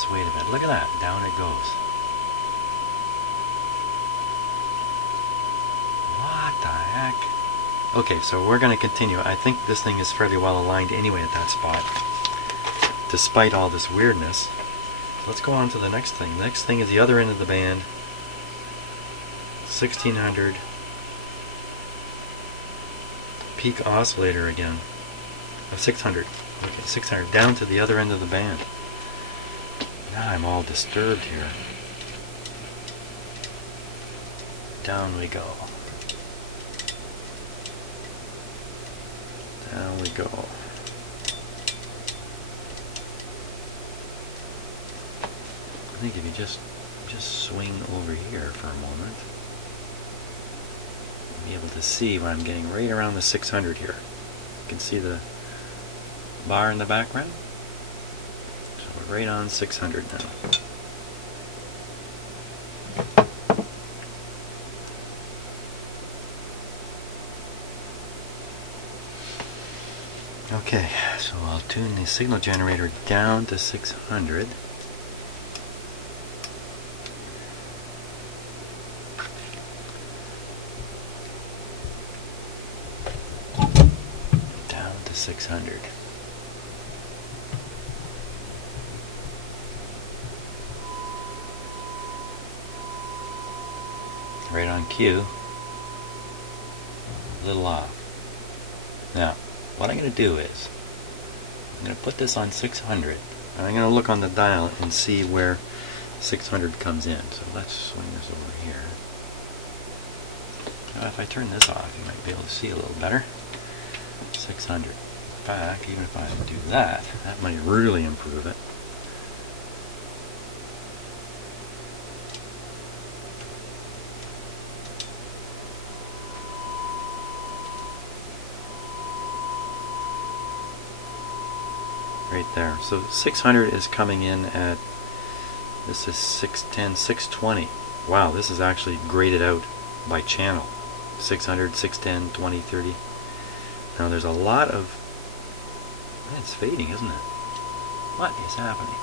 Just wait a bit. Look at that. Down it goes. What the heck? Okay, so we're going to continue. I think this thing is fairly well aligned anyway at that spot, despite all this weirdness. Let's go on to the next thing. The next thing is the other end of the band. 1600. Peak oscillator again. 600. Okay, 600. Down to the other end of the band. Now I'm all disturbed here. Down we go. Down we go. I think if you just swing over here for a moment, you'll be able to see what I'm getting right around the 600 here. You can see the bar in the background. So we're right on 600 now. Okay, so I'll tune the signal generator down to 600. Down to 600. Right on cue. A little off. Now, what I'm going to do is, I'm going to put this on 600, and I'm going to look on the dial and see where 600 comes in. So let's swing this over here. Now if I turn this off, you might be able to see a little better. 600. In fact, even if I do that, that might really improve it. Right there. So 600 is coming in at, this is 610, 620. Wow, this is actually graded out by channel. 600, 610, 20, 30. Now there's a lot of, it's fading, isn't it? What is happening?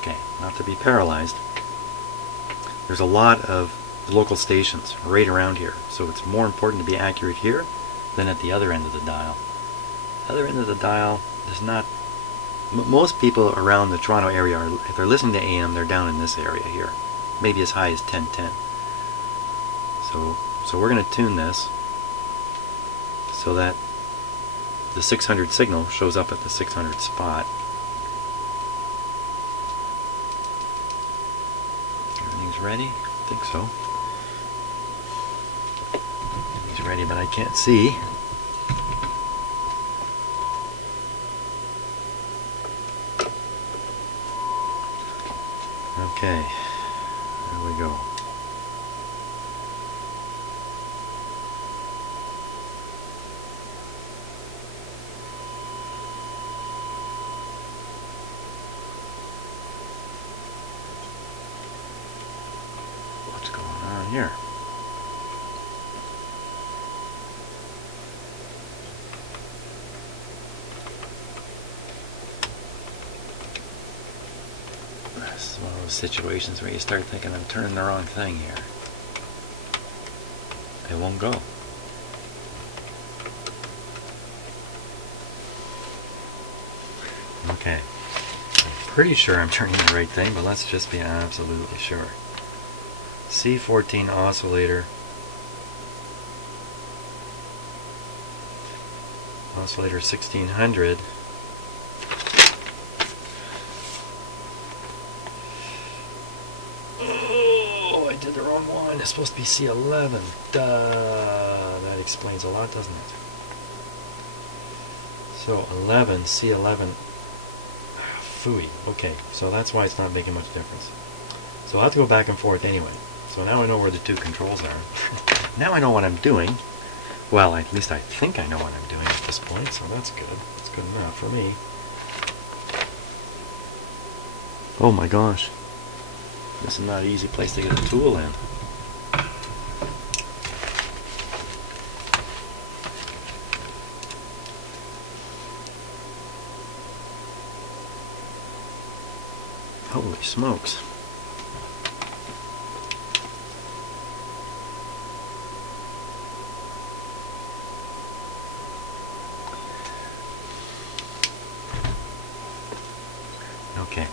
Okay, not to be paralyzed. There's a lot of local stations right around here, so it's more important to be accurate here than at the other end of the dial. The other end of the dial is not, most people around the Toronto area are, if they're listening to AM, they're down in this area here, maybe as high as 1010. So we're going to tune this so that the 600 signal shows up at the 600 spot. Everything's ready? I think so. He's ready, but I can't see. Okay, there we go. What's going on here? This is one of those situations where you start thinking, I'm turning the wrong thing here. It won't go. Okay. I'm pretty sure I'm turning the right thing, but let's just be absolutely sure. C14 oscillator. Oscillator 1600. Oh, I did the wrong one. It's supposed to be C11. Duh. That explains a lot, doesn't it? So 11, C11. Phooey. Okay, so that's why it's not making much difference. So I'll have to go back and forth anyway. So now I know where the two controls are. Now I know what I'm doing. Well, at least I think I know what I'm doing at this point, so that's good. That's good enough for me. Oh my gosh. This is not an easy place to get a tool in. Holy smokes. Okay.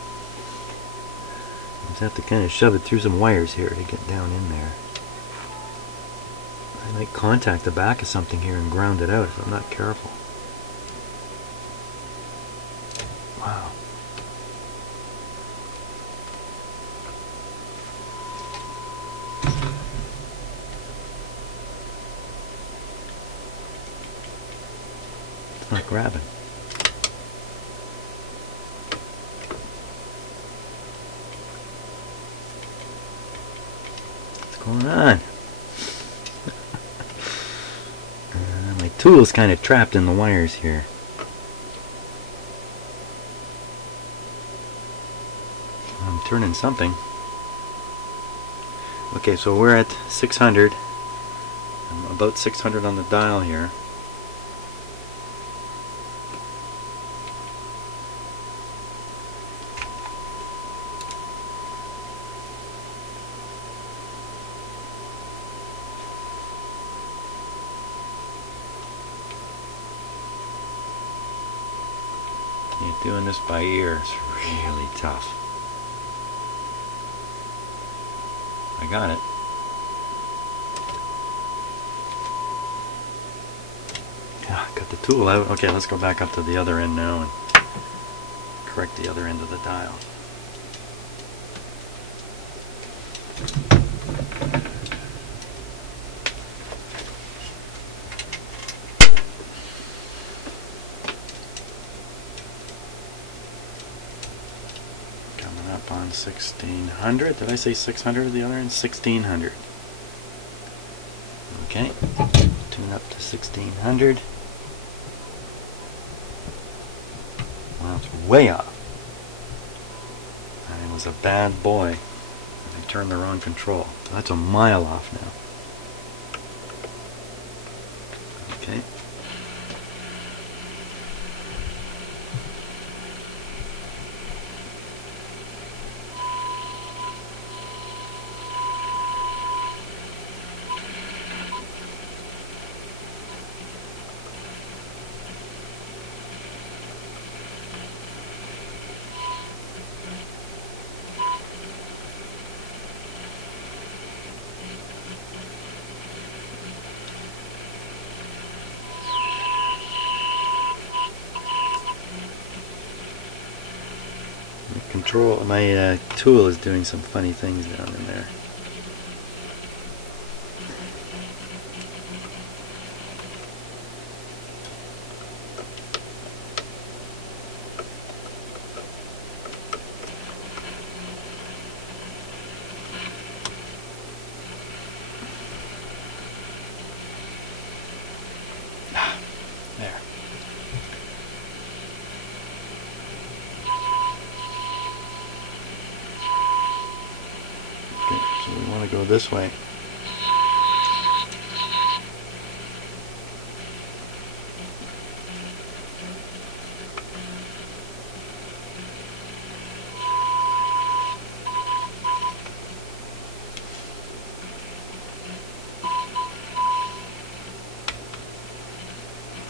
I just have to kind of shove it through some wires here to get down in there. I might contact the back of something here and ground it out if I'm not careful. Wow. It's not grabbing. What's going on? My tool's kind of trapped in the wires here. I'm turning something. Okay, so we're at 600. I'm about 600 on the dial here. Doing this by ear is really tough. I got it. Yeah, got the tool out. Okay, let's go back up to the other end now and correct the other end of the dial. Up on 1600. Did I say 600 at the other end? 1600. Okay. Tune up to 1600. Well, it's way off. I was a bad boy. I turned the wrong control. That's a mile off now. Okay. My tool is doing some funny things down in there. There. Okay, so we want to go this way.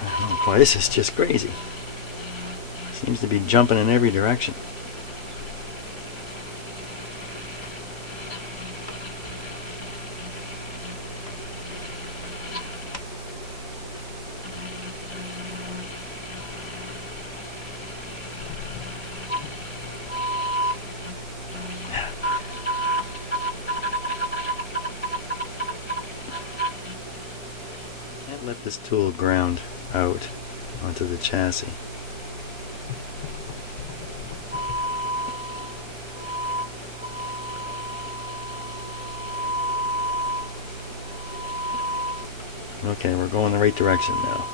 Oh boy, this is just crazy. Seems to be jumping in every direction. Can't let this tool ground out onto the chassis. Okay, we're going the right direction now.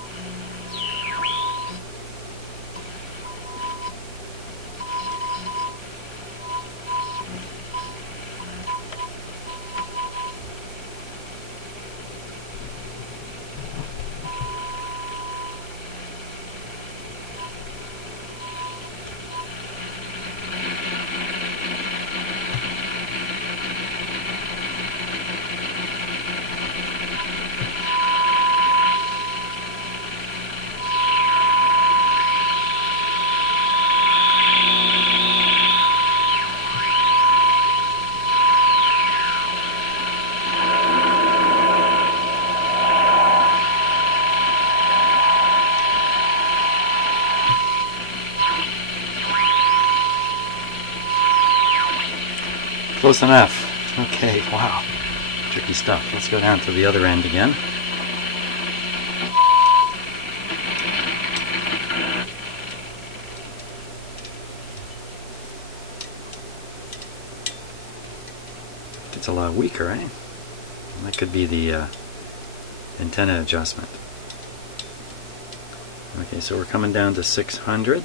close enough. Okay, wow. Tricky stuff. Let's go down to the other end again. It's a lot weaker, eh? That could be the antenna adjustment. Okay, so we're coming down to 600.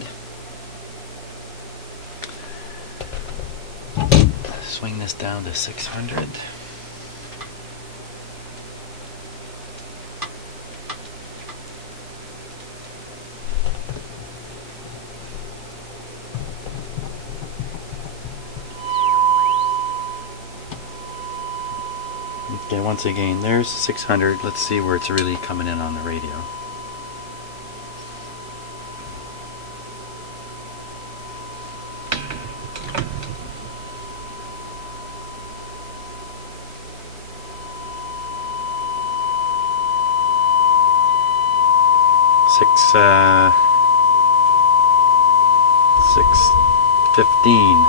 Swing this down to 600. Okay, once again, there's 600. Let's see where it's really coming in on the radio. Six 15.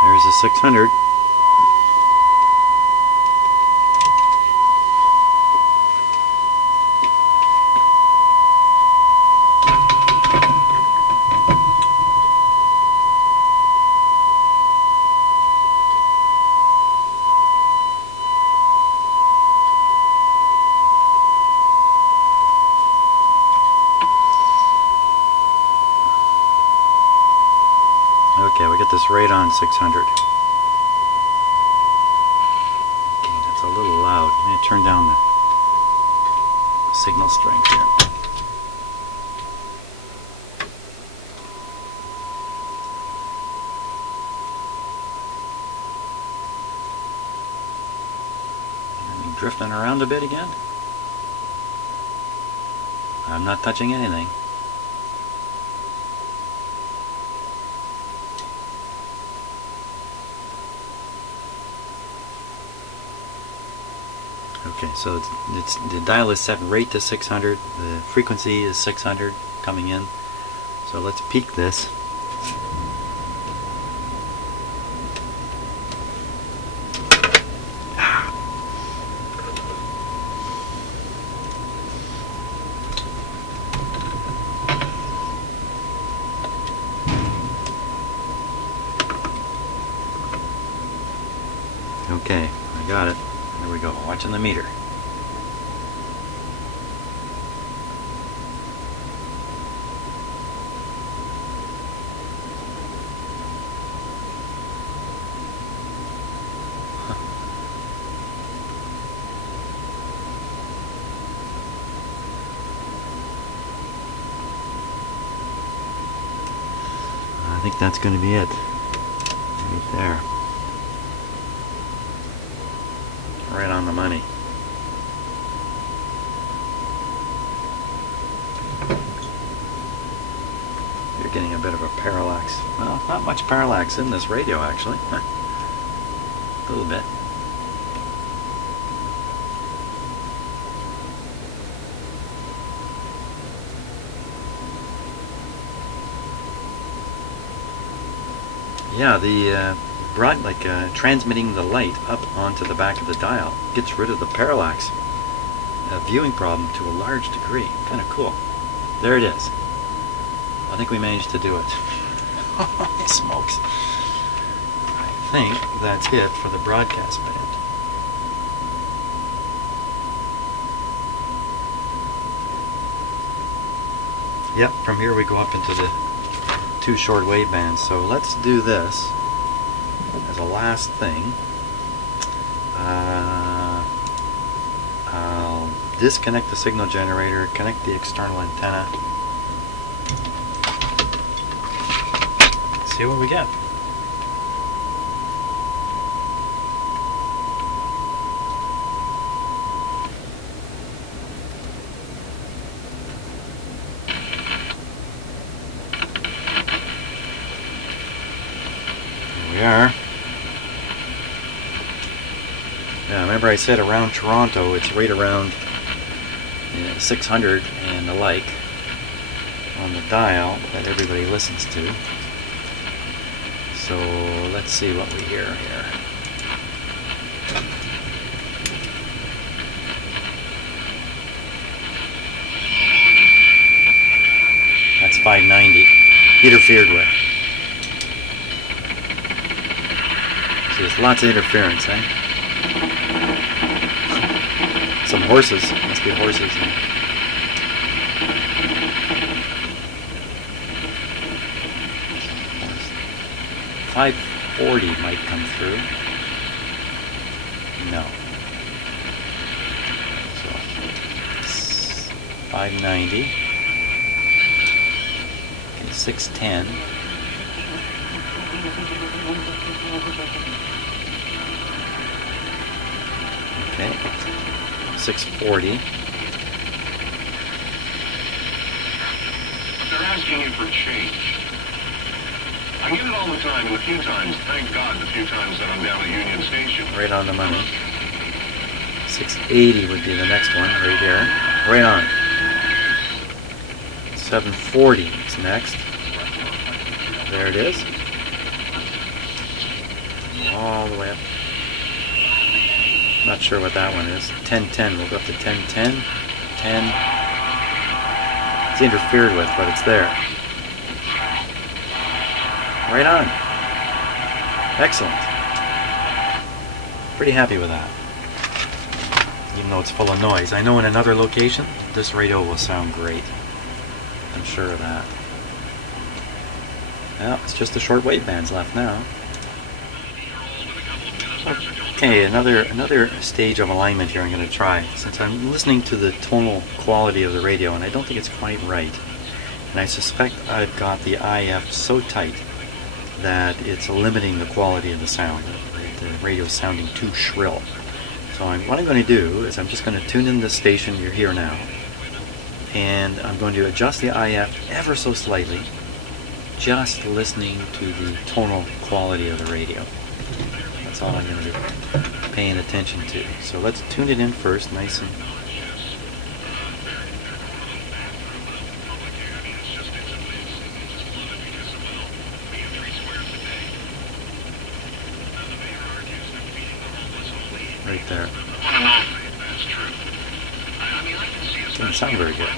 There's a 600. Okay, we get this right on 600. Okay, that's a little loud. I'm going to turn down the signal strength here. I'm drifting around a bit again. I'm not touching anything. Okay, so the dial is set right to 600. The frequency is 600 coming in. So let's peak this. Okay, I got it. There we go, watching the meter. I think that's going to be it. Right there. Right on the money. You're getting a bit of a parallax. Well, not much parallax in this radio actually. A little bit. Yeah, the transmitting the light up onto the back of the dial gets rid of the parallax viewing problem to a large degree. Kind of cool. There it is. I think we managed to do it. Smokes. I think that's it for the broadcast band. Yep, from here we go up into the 2 shortwave bands. So let's do this as a last thing. I'll disconnect the signal generator, connect the external antenna, see what we get. Here we are. Now, remember I said around Toronto, it's right around 600 and the like on the dial that everybody listens to. So let's see what we hear here. That's 590. Interfered with. So there's lots of interference, eh? Some horses. Must be horses. 540 might come through. No. So 590. Okay, 610. Okay. 640. They're asking you for change. I get it all the time, and a few times, thank God, the few times that I'm down at Union Station. Right on the money. 680 would be the next one, right here. Right on. 740 is next. There it is. All the way up. Not sure what that one is. 1010. We'll go up to 1010. 10. It's interfered with, but it's there. Right on. Excellent. Pretty happy with that. Even though it's full of noise. I know in another location, this radio will sound great. I'm sure of that. Well, it's just the short wave bands left now. Okay, another stage of alignment here I'm going to try. Since I'm listening to the tonal quality of the radio, and I don't think it's quite right. And I suspect I've got the IF so tight that it's limiting the quality of the sound. The radio's sounding too shrill. So what I'm going to do is I'm just going to tune in the station you're here now, and I'm going to adjust the IF ever so slightly, just listening to the tonal quality of the radio. That's all I'm going to be paying attention to. So let's tune it in first, nice and... right there. Doesn't sound very good.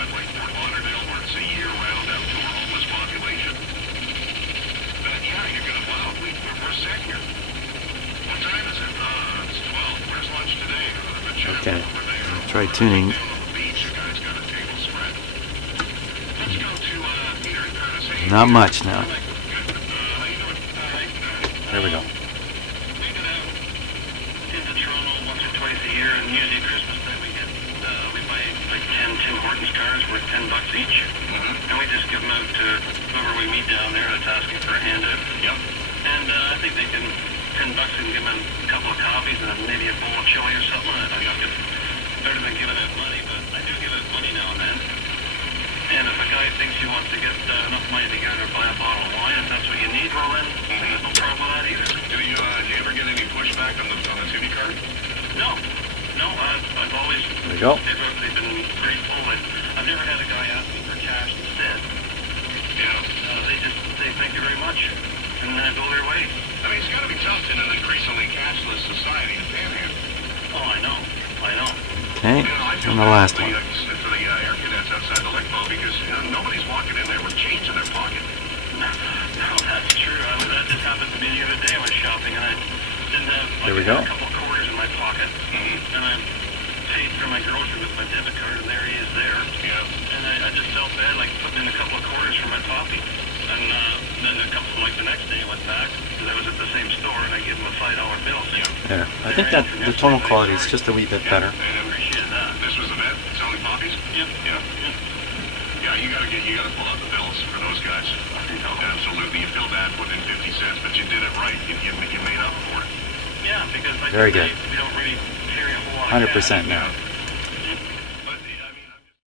Okay, I'll try tuning. Not much now. There we go. Worth $10 each, and we just give them out to whoever we meet down there that's asking for a handout. Yep. And I think they can, $10 and give them a couple of coffees and maybe a bowl of chili or something. I think it's better than giving out money, but I do give out money now and then. And if a guy thinks he wants to get enough money together to buy a bottle of wine, if that's what you need, well then, there's no problem with that either. Do you ever get any pushback on the Tubi card? No. No, I've always... There you go. They've been grateful, and I've never had a guy ask me for cash instead. Yeah. They just say thank you very much, and go their way. I mean, it's got to be tough in an increasingly cashless society to panhandle. Oh, I know. Okay, and the last one. For the air cadets outside the Lickbo, because nobody's walking in there with change in their pocket. No, that's true. That just happened to me the other day. I was shopping, and I There we I go. had a couple of quarters in my pocket, and I paid for my groceries with my debit card, and there he is there. Yeah. And I just felt bad, like putting in a couple of quarters for my coffee. And then the next day I went back, because I was at the same store, and I gave him a $5 bill. Yeah. There. I think that the tonal quality is just a wee bit better. I appreciate that. This was the vet selling coffees? Yep. Yeah. Yeah, you gotta pull out the bills for those guys. Absolutely. You feel bad putting in 50 cents, but you did it right. You made up for it. Yeah, because like very good. We don't really carry a whole lot of 100% cash. now.